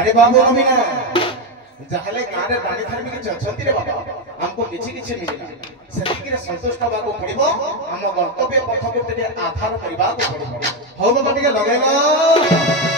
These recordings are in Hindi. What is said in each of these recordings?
अरे बाबू अभी ना जहाले गारे रानी धर्मी के चलती रे बाबा हमको किछि किछि मिलिला सेतिकी रे संतुष्ट बाबू पड़िबो हम गंतव्य पथ को तेरे आधार करबा को पड़िबो हो बाबा टिके लगैलो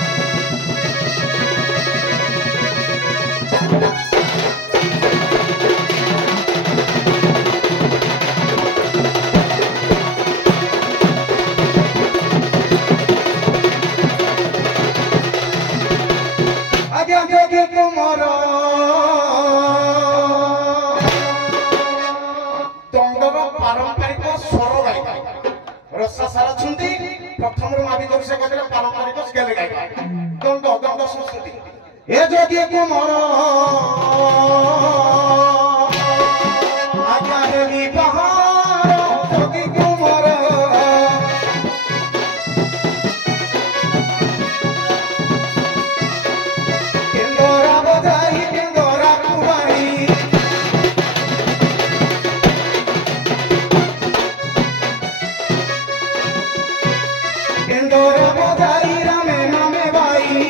पारंपरिक स्वर गायिका रसा सारा छुंदी प्रथम मावी से कहले पारंपरिक स्केल गायिका दंड दंड संस्कृति ए जोगी कुमार आजा हेली बहार जोगी कुमार इंदोरा बजाई इंदोरा कुमारी इंदोरा बजाई रामे नामे बाई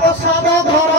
प्रसाद घर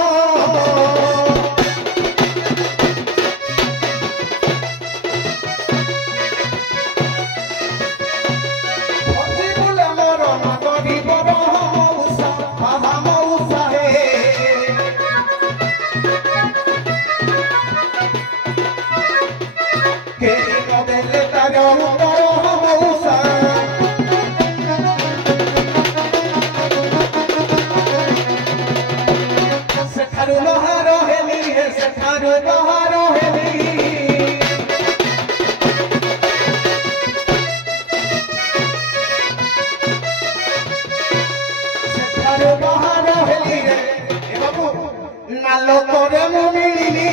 नालो करे मिली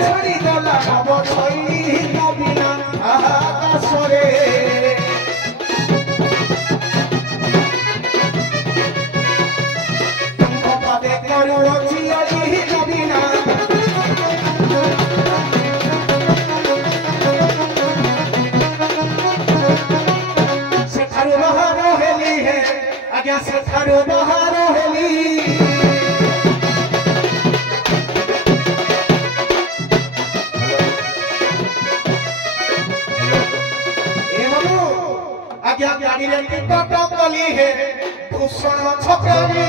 छड़ी गला हब छई नबीना आकाशरे पादे करू अछि अली नबीना आज्ञा से थारो बाहर हेली आज्ञा गाड़ी रे टिकट कली है भूषण छकरी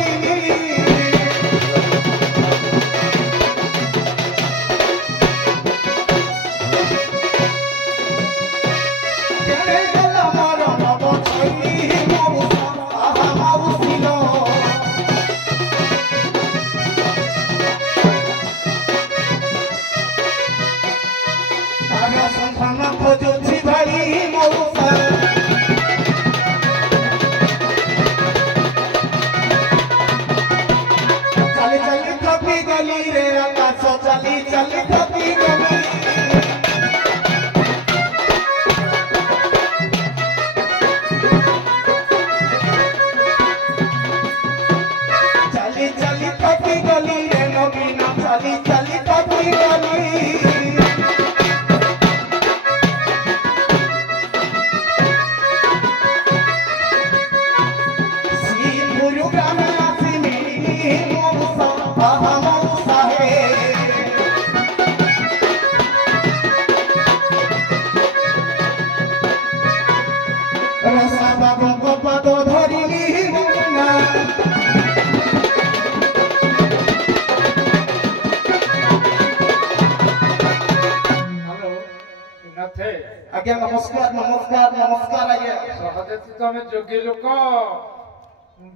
आज्ञा नमस्कार नमस्कार नमस्कार आज्ञा सहजे तुम जोगी लोक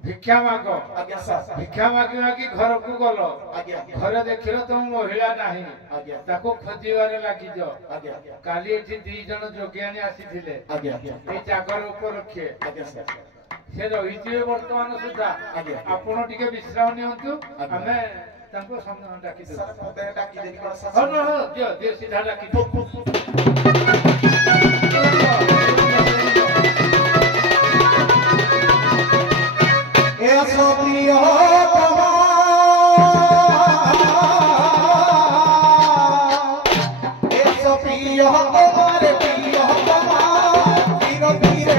भिक्षा माग आज्ञा सर भिक्षा मागी मागी घर को गल आज्ञा घर देखिल तुम महिला नाही आज्ञा ताको खोजिबारे लागिज आज्ञा काली एठी दी जन जोगियानी आसीथिले आज्ञा ए जागर उपलक्षे आज्ञा सर से रहिथिबे वर्तमान सुद्धा आज्ञा आपण टिके विश्राम नियंतु आमे तांको सम्मान डाकी दे सर मते डाकी देबी कोन सर हो न हो दियो सीधा डाकी दे ऐसो प्रिय ऐसो प्रिय तुम्हारे प्रिय धीरे धीरे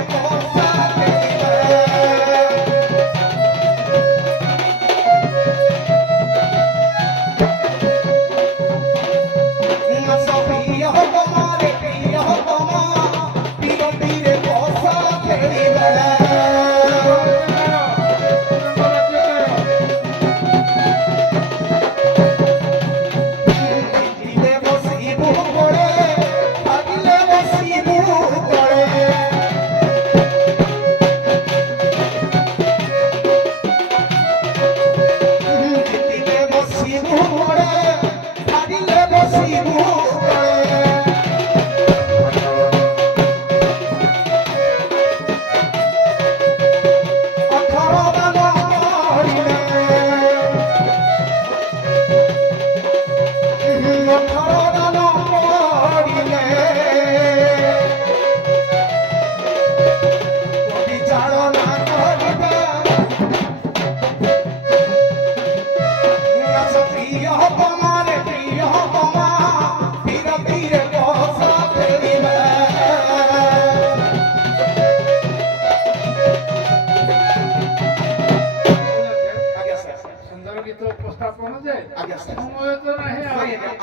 ऐसो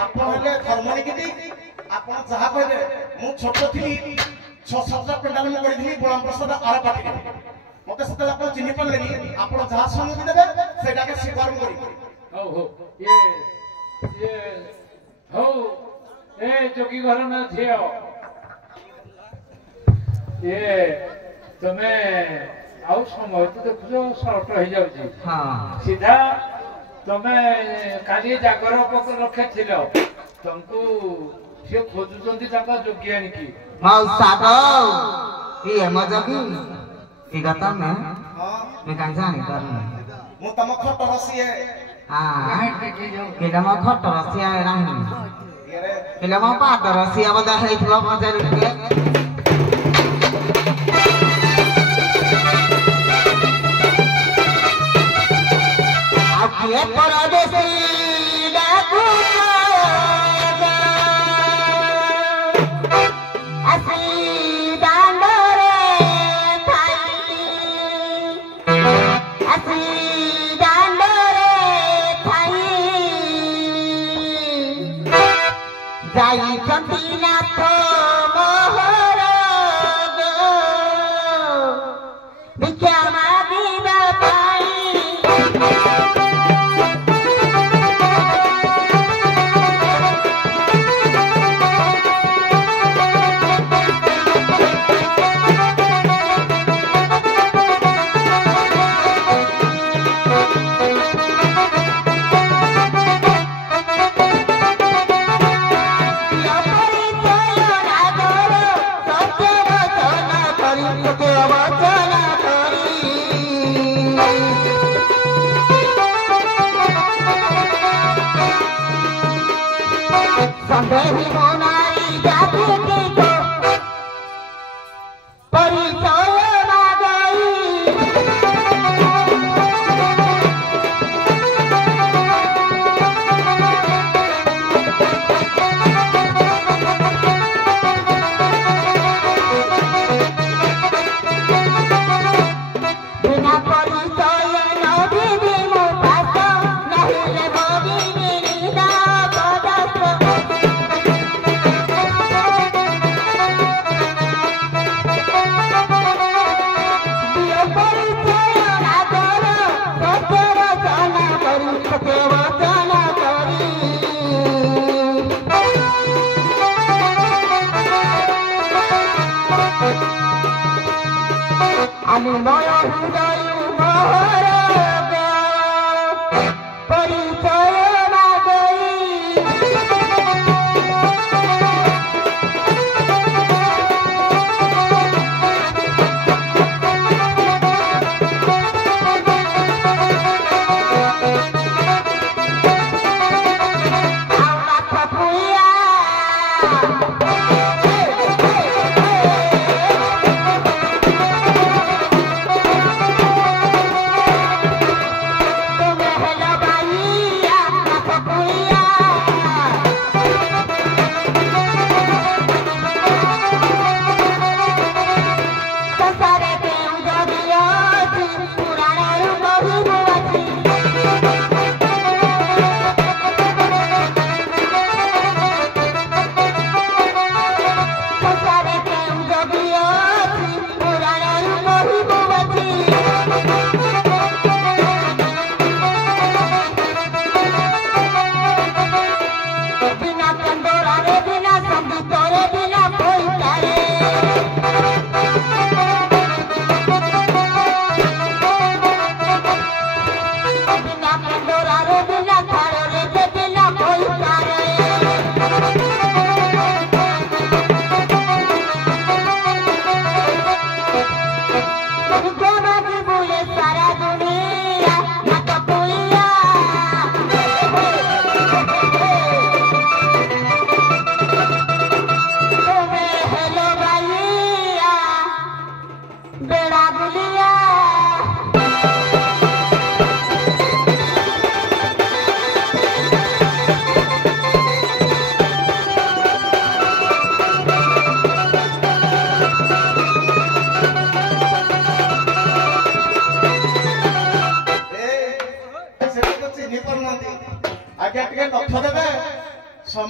ଆପଣ ହେଲେ ଧର୍ମନିକିତି ଆପଣ ଯାହା କହିବେ ମୁଁ ଛୋଟ ଥିଲି 6-7 ପେଣ୍ଡାଲ ମୁଁ କରିଥିଲି ଗୋଳାମ ପ୍ରସାଦ ଆର ପାଟିରେ ମତେ ସେତେବେଳେ ଆପଣ ଚିହ୍ନି ପାରିଲେନି ଆପଣ ଯାହା ସମ୍ମତି ଦେବେ ସେଇଟାକେ ସ୍ୱୀକାର କରିବି ହଉ ହଉ ଇଏ ହଉ ଏ ଯୋଗୀ ଘର ନା ଝିଅ ଇଏ ତମେ ଆଉ ସମୟ ତ ଦେଖୁଛ ସର୍ଟ ହେଇଯାଉଛି ସିଧା ତମେ କାଲି ଜାଗର ରଖିଥିଲ ତମକୁ ସିଏ ଖୋଜୁଛନ୍ତି ତାଙ୍କ ଯୋଗୀ ଆଣିକି ମୁଁ ତମ ଖଟର ସିଏ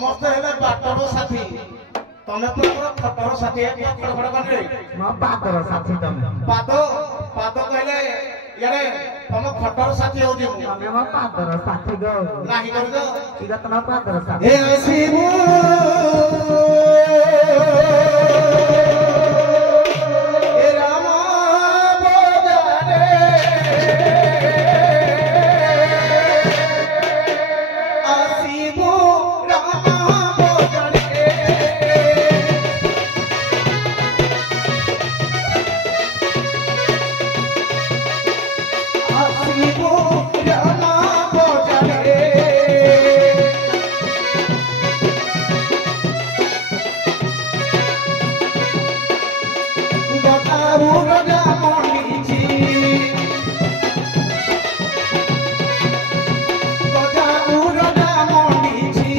ସମସ୍ତେ ହେଲେ ବାଟର ସାଥୀ ତମେ ତ ମୋର ଖଟର ସାଥୀ ଖଡଖଡ କଲେ ମୋ ପାଦର ସାଥୀ ତମେ ପାଦ ପାଦ କହିଲେ ଇଆଡେ ତମ ଖଟର ସାଥୀ ହଉଛି ମୁଁ ତମେ ମୋ ପାଦର ସାଥୀ ଗো ନାହିଁ କରୁଛ କି ତମ ପାଦର ସାଥୀ ଏ ଆସିବୁ ଏ ରାମ ବଜାରେ ଆସିବୁ ରାମ ବଜାରେ ଆସିବୁ ରାମ ବଜାରେ ଗଦାରୁ ରଜା ମଣିଛି ଗଦାରୁ ରଜା ମଣିଛି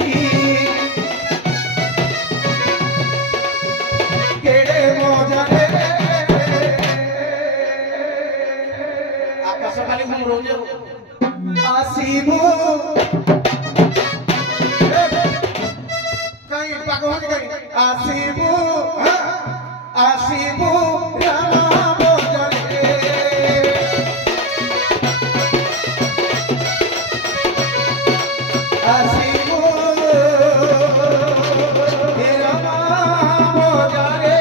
କେଡ଼େ ମଜାରେ ଆକାଶ ଖାଲି ମୁଁ ରହୁଛି ଆସିବୁ କାଇଁ ପାଗ ହଉଛି କାଇଁ ଆସିବୁ ଆସିବୁ ରାମ ବଜାରେ ଆସିବୁ ଏ ରାମ ବଜାରେ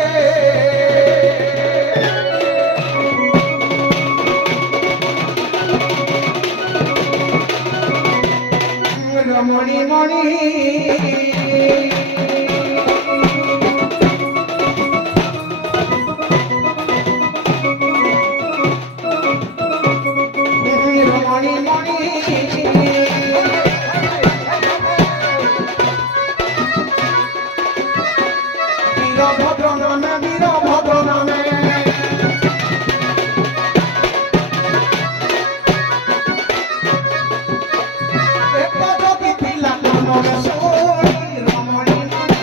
ରମଣୀ ମଣି রমণী মণি বীরভদ্র নামে বীরভদ্র নামে একটি পিলা নামে সোনি রমণী মণি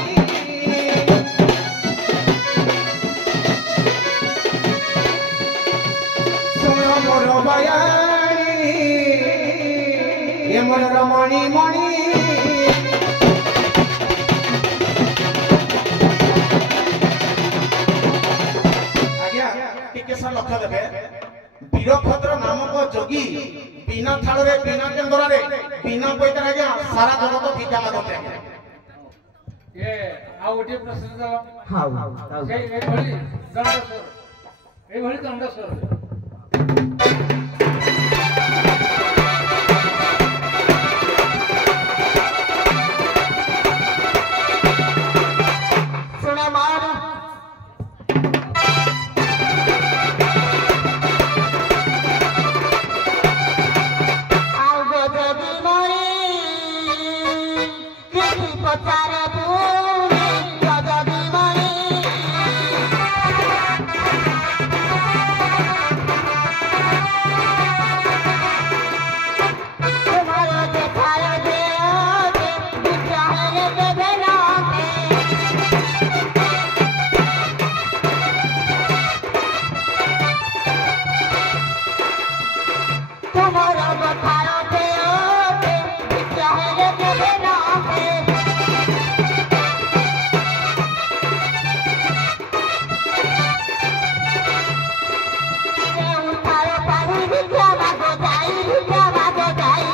সোনা মোর বায়ানি এ মোর রমণী মণি আজ্ঞা টিকে সা লক্ষ্য দেবে বীরভদ্র নামক যোগী বিনা থাଳରେ বিনা କେନ୍ଦ୍ରରେ ବିନା ପଇତାରେ ଆଜ୍ଞା ସାରା ଜଗତ ଭିକ୍ଷା ମାଗନ୍ତି ଆଜ୍ଞା ଏ ଆଉ ଗୋଟିଏ ପ୍ରଶ୍ନ ଦେବ ହାଉ ସେଇ ଏଇଭଳି ଦଣ୍ଡସ୍ୱର ଏଇଭଳି ଦଣ୍ଡସ୍ୱର ଶୁଣ ମୋର ଆଉ ଯଦି ମରି କିଛି ପଚାରେ ପୁଣି ଯଦି ମରି ତୁମର ଦେଖାର ଦେହ ଚାହେଁ ଦେବେ ନାକେ तुम्हारा बखारा पे ओके चाहे देवे नाके उठारो पानी भिजा भागो जाई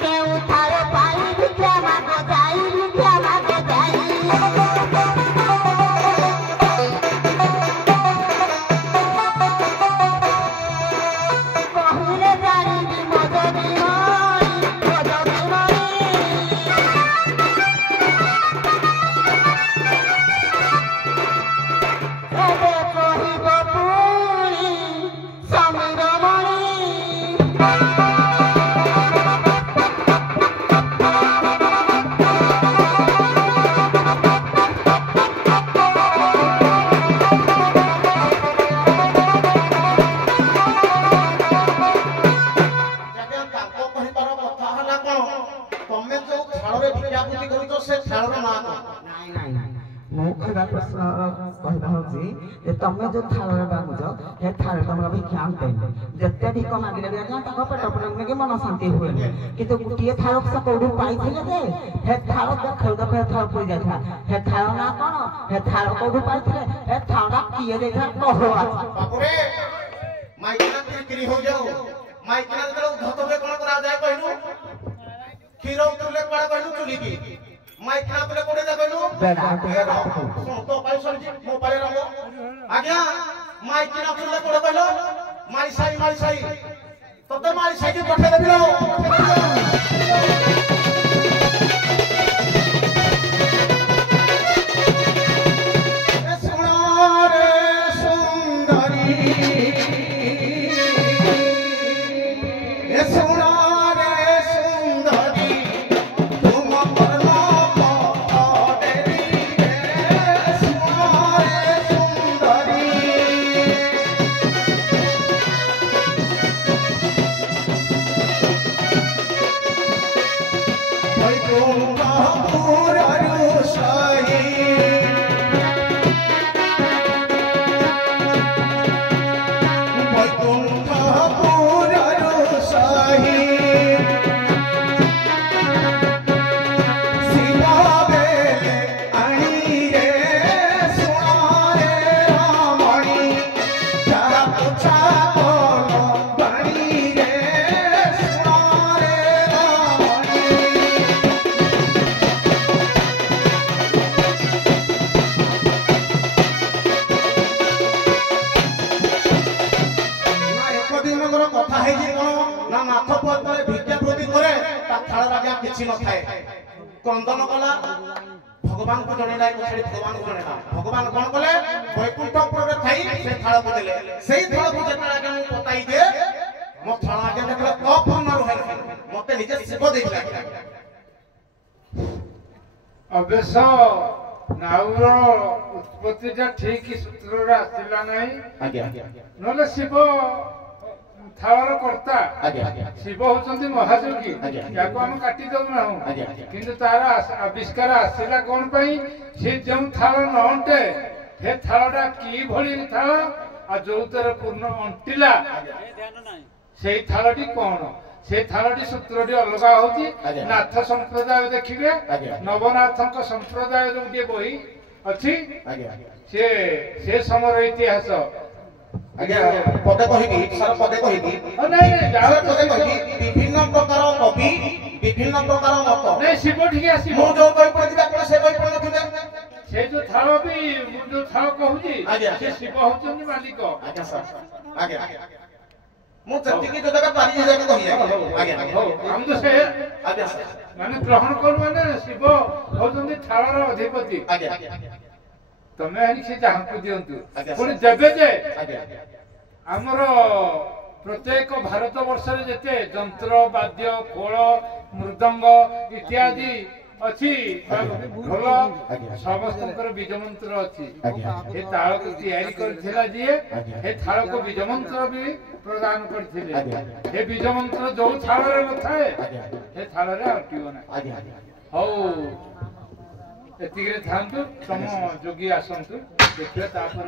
के उठारो पानी भिजा भागो जाई কহিলে জানিবি মদনী মণি ଏବେ କହିବ ପୁଣି ସମୀର ମଣି ଆଜ୍ଞା ତାଙ୍କ କହିବାର କଥା ହେଲା କଣ ତମେ ଯୋଉ ଥାଳରେ ଭିକ୍ଷାବୃତ୍ତି କରୁଛ ସେ ଥାଳର ନାଁ କଣ ନାଇଁ ମୁଁ ଖରାପ କହିବା ହେଉଛି ଯେ ତମେ ଯୋଉ ଥାଳରେ ବାଗୁଛ ସେ ଥାଳରେ ତମର ଭିକ୍ଷା ଆଣିତେନି ଯେତେ ଭିକ ମାଗିଲେ ବି ଆଜ୍ଞା ତାଙ୍କ ପେଟ ପୁରେଇକି ମନ ଶାନ୍ତି ହୁଏନି କିନ୍ତୁ ଗୋଟିଏ ଥାଳ ସେ କୋଉଠୁ ପାଇଥିଲେ ଯେ ସେ ଥାଳ ଦେଖୁ ଦେଖୁ ଏ ଥାଳ ପୁରି ଯାଇଥିଲା ସେ ଥାଳ ନା କଣ ସେ ଥାଳ କୋଉଠୁ ପାଇଥିଲେ ସେ ଥାଳଟା କିଏ ଦେଇଥିଲା କହ ବାପୁରେ ମାଇକିନା କିରି ହଉ ଯାଉ ମାଇକିନା ଯେତେବେଳେ ଧତବେ କଣ କରାଯାଏ କହିଲୁ କ୍ଷୀର ଉତରିଲେ କୁଆଡେ କହିଲୁ ଚୁଲିକି ମାଇକିନା ଉତରିଲେ କୋଉଠି ଯା କହିଲୁ ଶୁଣ ତୋ ପାଳି ସରିଛି ମୋ ପାଳି ରଙ୍ଗ ଆଜ୍ଞା ମାଇକିନା ଉତରିଲେ କୋଉଠି କହିଲ ମାଳିସାଇ ତତେ ମାଳିସାଇକି ପଠେଇଦେବି ଲୋ क्रंदन कला भगवान को जणेला भगवान को जणेला भगवान कौन कले वैकुंठपुर रे थाई से थाल को देले सेही थाल को जेता आगे मु बताई दे मो थाल आगे देखले कप न रहे मते निजे शिव देइला अवश्य नाउर उत्पत्ति जा ठीक सूत्र रे आसिला नाही आज्ञा नले शिव थावर कर्ता शिव होचंती महायोगी याको हम काटी दउ ना हूं किंतु तारा आविष्कार आसिला कोन पई से जम थाल न अंटे हे थालडा की भली थाल आ जोतर पूर्ण अंटिला सेही थालटी कोन से थालटी सूत्रटी अलग होती नाथ संप्रदाय देखिबे नवनाथक संप्रदाय जोटी बही अछि से समर इतिहास आज्ञा पदे कहिबी सर पदे कहिबी नहीं जाओ पदे कहिबी विभिन्न प्रकार कवि विभिन्न प्रकार मत नहीं शिव ठीक आसी मु जो कहि पड़ि आपण से कहि पड़ नथिबे से जो थाल भी मु जो थाल कहूजी से शिव होचनी मालिक आज्ञा सर आज्ञा मु जति की जो जगह पारी जगह कहि आज्ञा हम तो से आज्ञा माने ग्रहण कर माने शिव होचनी थालर अधिपति आज्ञा तमे हनी से जहां को दियंतु पुनी जबे जे हमर प्रत्येक भारत वर्ष रे जते जंत्र वाद्य खोल मृदंग इत्यादि अछि ढोल समस्तकर बीज मंत्र अछि ए ताल को तैयारी करथिला जे ए थाल को बीज मंत्र भी प्रदान करथिले ए बीज मंत्र जो थाल रे नथाए ए थाल रे आटियो ना हौ एतिगे थांतु तम जोगी आसंतु देखिए तापर